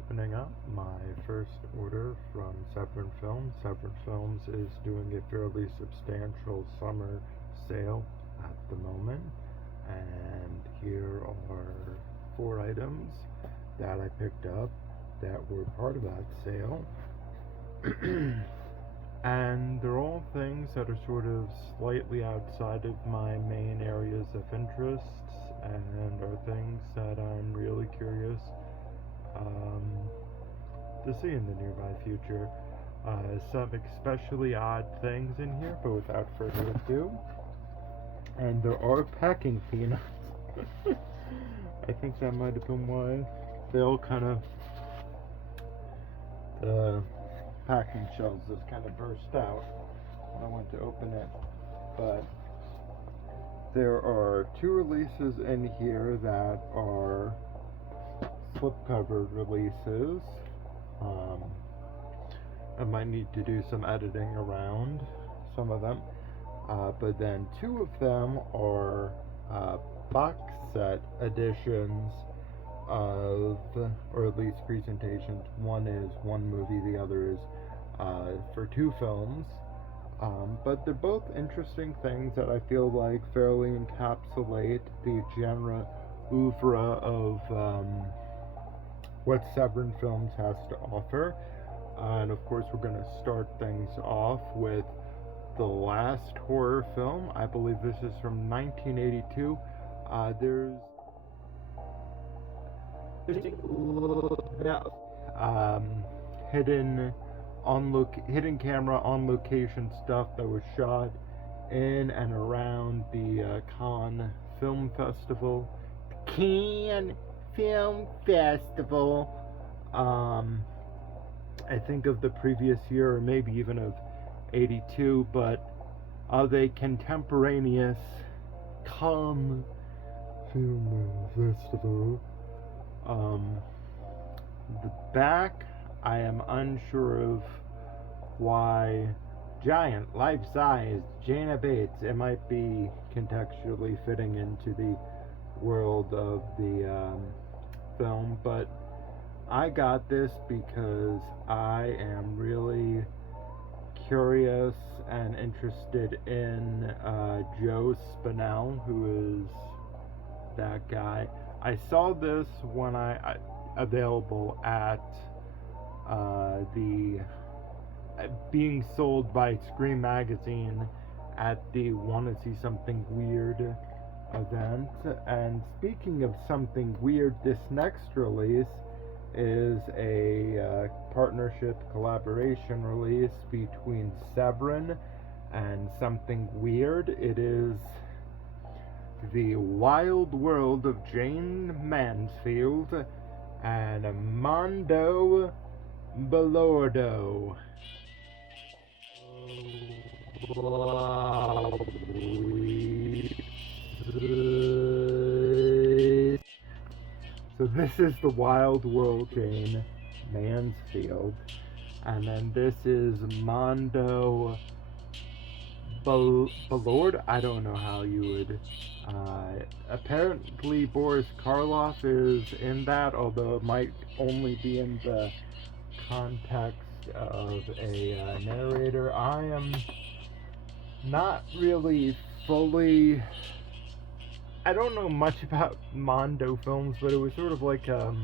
opening up my first order from Severin Films. Severin Films is doing a fairly substantial summer sale at the moment, and here are 4 items that I picked up that were part of that sale. And they're all things that are sort of slightly outside of my main areas of interests, and are things that I'm really curious to see in the nearby future. Some especially odd things in here, but without further ado, and there are packing peanuts. I think that might have been why they all kind of, the packing shells just kind of burst out when I went to open it. But there are 2 releases in here that are slipcover releases. I might need to do some editing around some of them, but then 2 of them are box set editions of, or at least presentations. One is one movie, the other is for 2 films. But they're both interesting things that I feel like fairly encapsulate the genre oeuvre of what Severin Films has to offer. And of course, we're going to start things off with the last horror film. I believe this is from 1982. There's hidden camera on location stuff that was shot in and around the Cannes Film Festival. Cannes Film Festival. I think of the previous year, or maybe even of 82, but of a contemporaneous Cannes Film Festival. The back, I am unsure of why giant, life-size Jaina Bates. It might be contextually fitting into the world of the film, but I got this because I am really curious and interested in Joe Spinell, who is that guy. I saw this when I available at the being sold by Scream Magazine at the Wanna See Something Weird event. And speaking of something weird, this next release is a partnership collaboration release between Severin and Something Weird. It is The Wild World of Jayne Mansfield and Mondo Balordo. So this is The Wild World Jayne Mansfield, and then this is Mondo Balordo. I don't know how you would. Apparently Boris Karloff is in that, although it might only be in the context of a narrator. I am not really fully. I don't know much about Mondo films, but it was sort of like a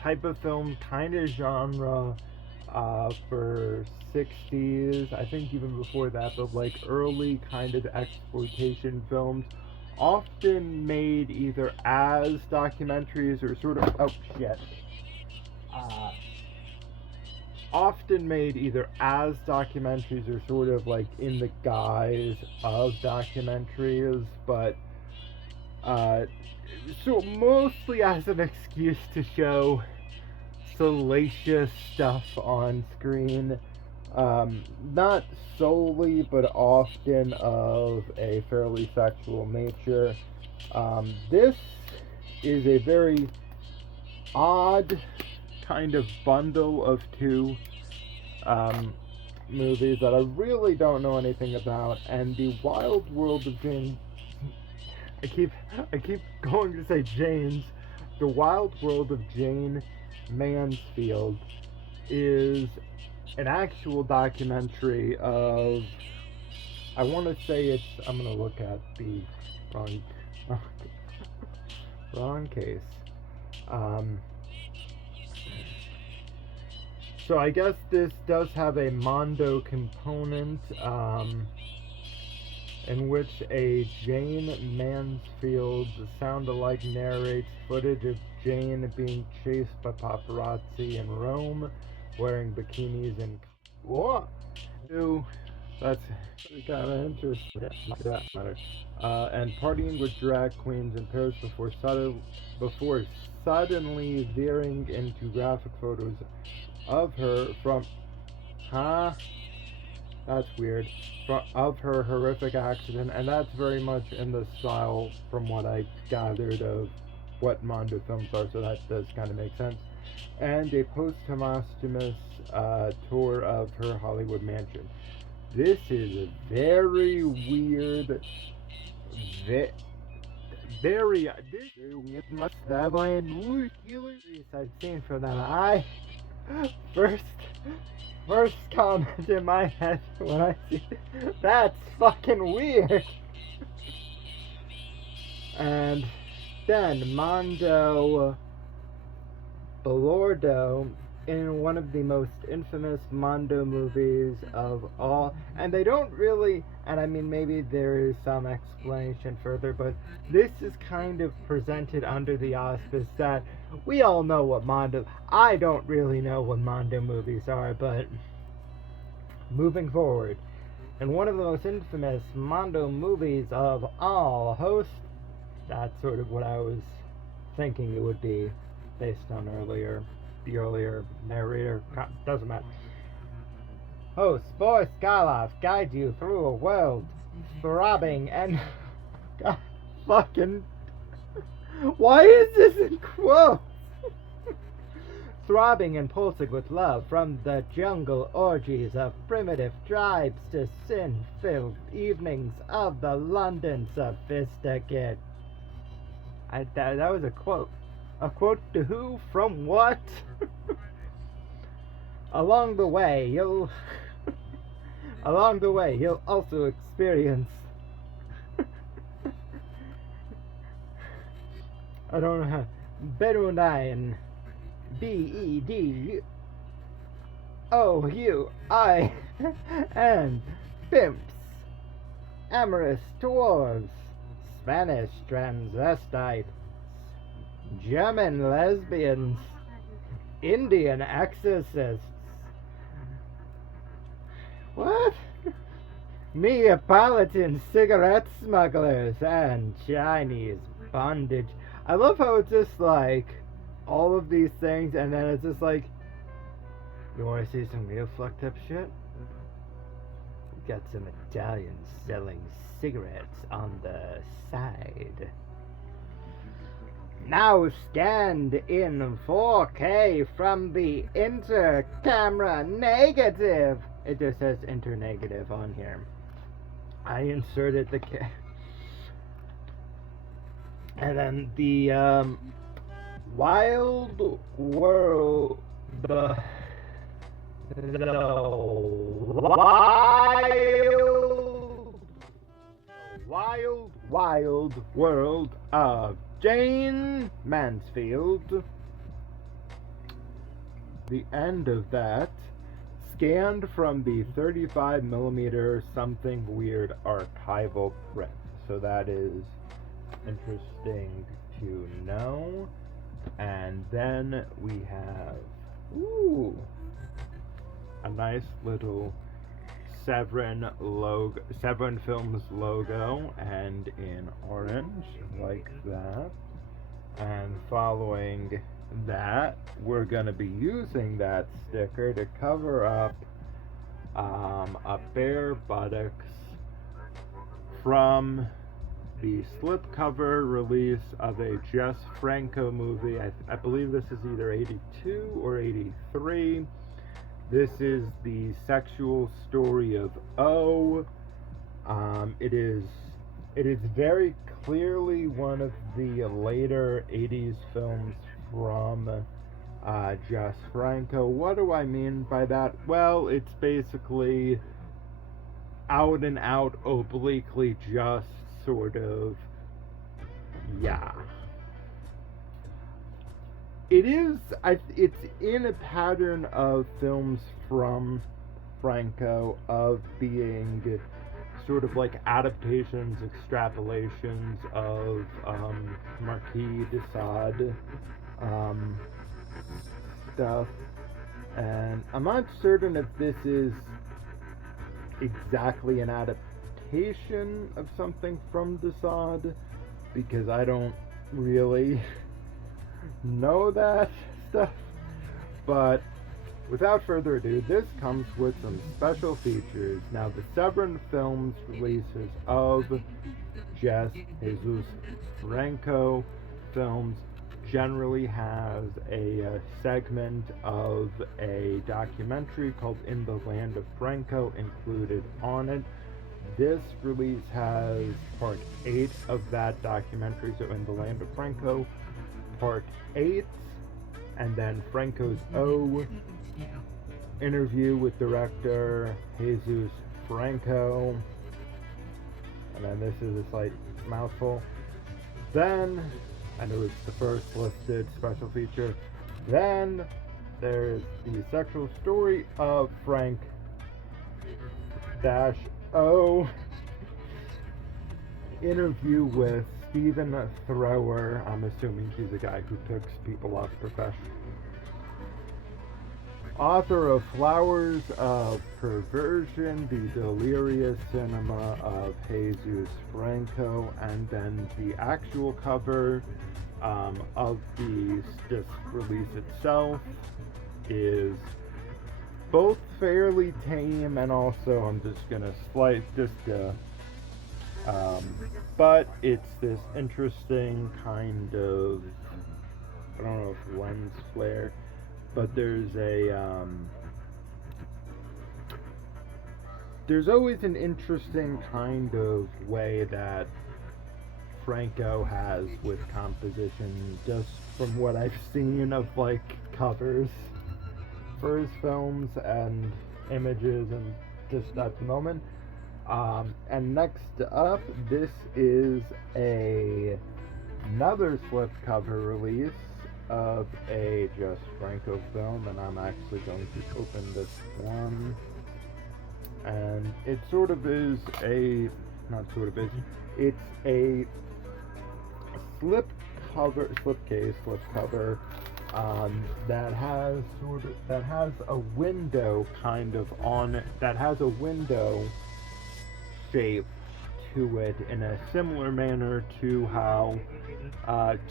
type of film, kind of genre for 60s, I think even before that, but like early kind of exploitation films, often made either as documentaries or sort of, often made either as documentaries or sort of like in the guise of documentaries, but so mostly as an excuse to show salacious stuff on screen, not solely, but often of a fairly sexual nature. This is a very odd kind of bundle of 2 movies that I really don't know anything about, and The Wild World of Jayne, I keep going to say Jane's, The Wild World of Jayne Mansfield is an actual documentary of, I want to say it's, I'm going to look at the wrong case. So I guess this does have a Mondo component, in which a Jayne Mansfield sound-alike narrates footage of Jayne being chased by paparazzi in Rome, wearing bikinis and what? That's kind of interesting. That matter. And partying with drag queens in Paris before suddenly veering into graphic photos of her from, that's weird, of her horrific accident, and that's very much in the style from what I gathered of what Mondo films are, so that does kind of make sense. And a posthumous tour of her Hollywood mansion. This is a very weird, very much that I've seen from them. I first comment in my head when I see that's fucking weird. And then Mondo Balordo in one of the most infamous Mondo movies of all, and they don't really, and I mean maybe there is some explanation further, but this is kind of presented under the auspice that we all know what I don't really know what Mondo movies are, but moving forward, in one of the most infamous Mondo movies of all, that's sort of what I was thinking it would be based on the earlier narrator, doesn't matter. Host Boris Karloff guides you through a world throbbing and God, fucking, why is this in quotes? Throbbing and pulsing with love, from the jungle orgies of primitive tribes to sin-filled evenings of the London sophisticate. That was a quote. A quote to who? From what? Along the way, you'll also experience I don't know how. Bedouin, BEDOUI, and pimps, amorous dwarves, Spanish transvestites, German lesbians, Indian exorcists. What? Neapolitan cigarette smugglers and Chinese bondage. I love how it's just like all of these things, and then it's just like, you want to see some real fucked up shit? We got some Italians selling cigarettes on the side. Now scanned in 4K from the inter-camera negative. It just says inter-negative on here. I inserted the and then the Wild World, Wild World of Jayne Mansfield. The end of that, scanned from the 35mm something weird archival print. So that is interesting to know. And then we have a nice little Severin Films logo, and in orange like that. And following that, we're going to be using that sticker to cover up a bare buttocks from the slipcover release of a Jesús Franco movie. I believe this is either 82 or 83. This is the sexual story of O. It is It is very clearly one of the later 80s films from Jesús Franco. What do I mean by that? Well, it's basically out and out obliquely just sort of, yeah. It's in a pattern of films from Franco of being sort of like adaptations, extrapolations of Marquis de Sade stuff. And I'm not certain if this is exactly an adaptation of something from de Sade, because I don't really know that stuff. But without further ado, this comes with some special features. Now, the Severin Films releases of Jesús Franco Films generally has a segment of a documentary called In the Land of Franco included on it. This release has part 8 of that documentary, so In the Land of Franco, part 8, and then Franco's O interview with director Jesús Franco, and then this is a slight mouthful. Then, and it was the first listed special feature, then there's the sexual story of Frank -O interview with Stephen Thrower. I'm assuming he's a guy who picks people off profession. Author of Flowers of Perversion, the delirious cinema of Jesús Franco, and then the actual cover of the disc release itself is both fairly tame and also, I'm just gonna but it's this interesting kind of, I don't know if lens flare, but there's always an interesting kind of way that Franco has with composition, just from what I've seen of like covers for his films and images and just at the moment. And next up, this is another slipcover release of a Jesús Franco film, and I'm actually going to open this one. And it sort of is it's a slipcase that has a window kind of on it, that has a window shape to it in a similar manner to how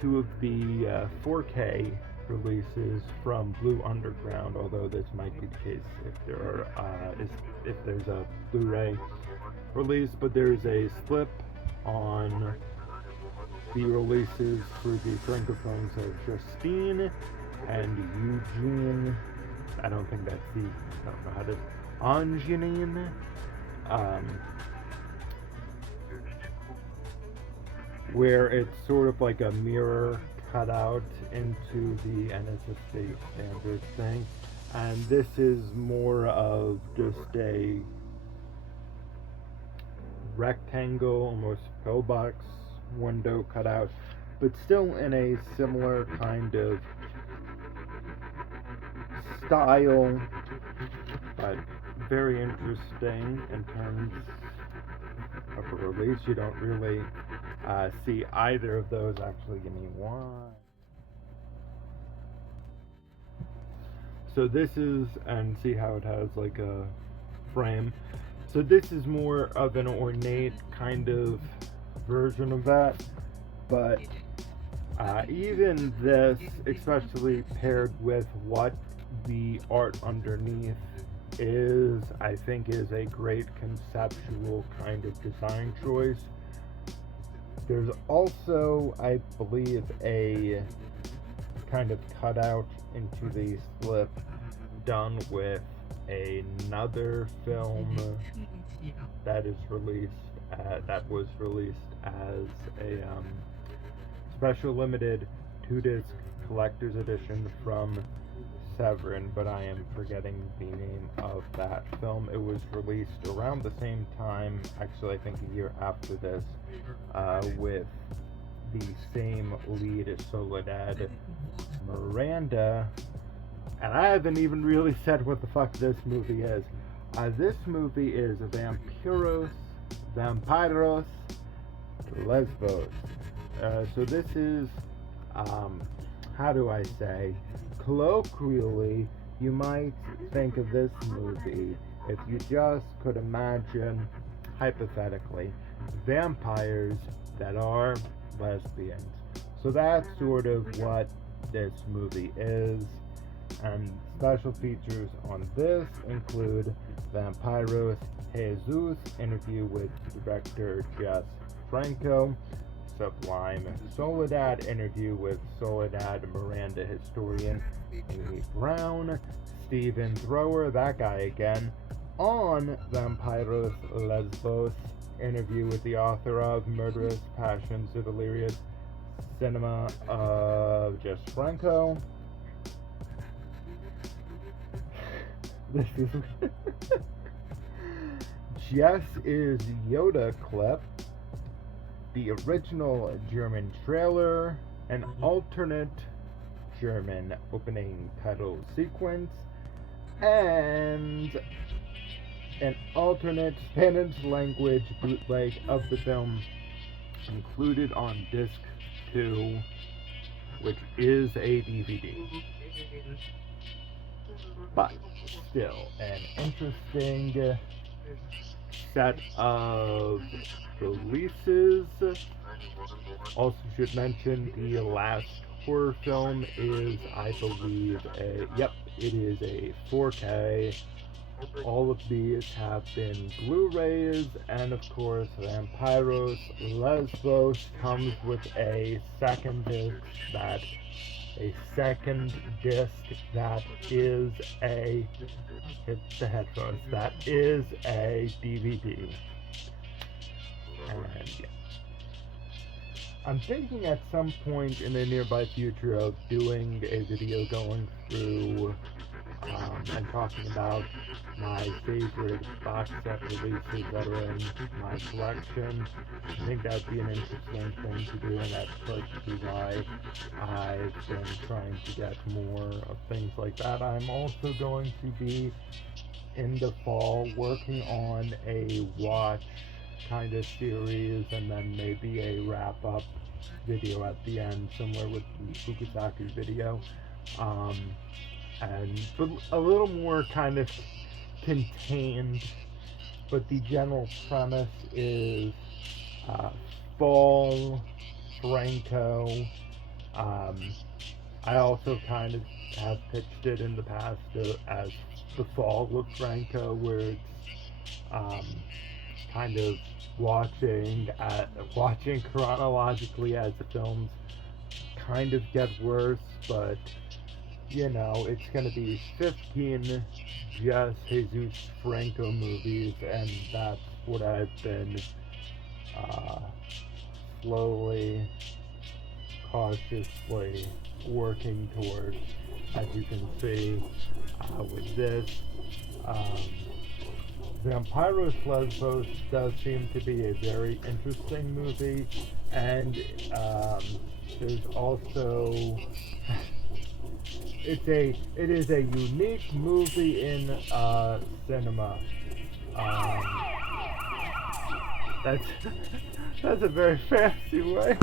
two of the 4K releases from Blue Underground, although this might be the case if there's a Blu-ray release, but there's a slip on the releases for the Franco films of Justine and Eugene. I don't know how to, Angeline. Where it's sort of like a mirror cut out into the NSSD standard thing, and this is more of just a rectangle, almost pillbox window cut out, but still in a similar kind of style, but very interesting in terms of a release. You don't really see either of those. Actually, give me one. So this is, and see how it has like a frame. So this is more of an ornate kind of version of that, but even this, especially paired with what the art underneath is, I think is a great conceptual kind of design choice. There's also, I believe, a kind of cutout into the slip done with another film that is released that was released as a special limited 2-disc collector's edition from Severin, but I am forgetting the name of that film. It was released around the same time, actually I think a year after this, with the same lead as Soledad Miranda. And I haven't even really said what the fuck this movie is. This movie is Vampyros Lesbos. So this is, how do I say, colloquially, you might think of this movie if you just could imagine, hypothetically, vampires that are lesbians. So that's sort of what this movie is. And special features on this include Vampyros Jesús interview with director Jesús Franco, Sublime Soledad interview with Soledad Miranda historian Amy Brown, Stephen Thrower, that guy again, on Vampyros Lesbos interview with the author of Murderous Passions of Delirious Cinema of Jesús Franco. This is Jess is Yoda clip, the original German trailer, an alternate German opening title sequence, and an alternate Spanish language bootleg of the film included on disc 2, which is a DVD. But still, an interesting set of releases. Also should mention the last horror film is, I believe, it is a 4K. All of these have been Blu-rays, and of course Vampyros Lesbos comes with a second disc that is a, hit the headphones, that is a DVD. And yeah. I'm thinking at some point in the nearby future of doing a video going through and talking about my favorite box set releases that are in my collection. I think that'd be an interesting thing to do, and that's partially why I've been trying to get more of things like that. I'm also going to be, in the fall, working on a watch kind of series, and then maybe a wrap-up video at the end, similar with the Fukusaki video. But a little more kind of contained, but the general premise is fall Franco. I also kind of have pitched it in the past as the fall of Franco, where it's kind of watching chronologically as the films kind of get worse, but you know, it's going to be 15 Jesús Franco movies, and that's what I've been slowly, cautiously working towards, as you can see with this. Vampyros Lesbos does seem to be a very interesting movie, and there's also it is a unique movie in cinema. That's a very fancy way.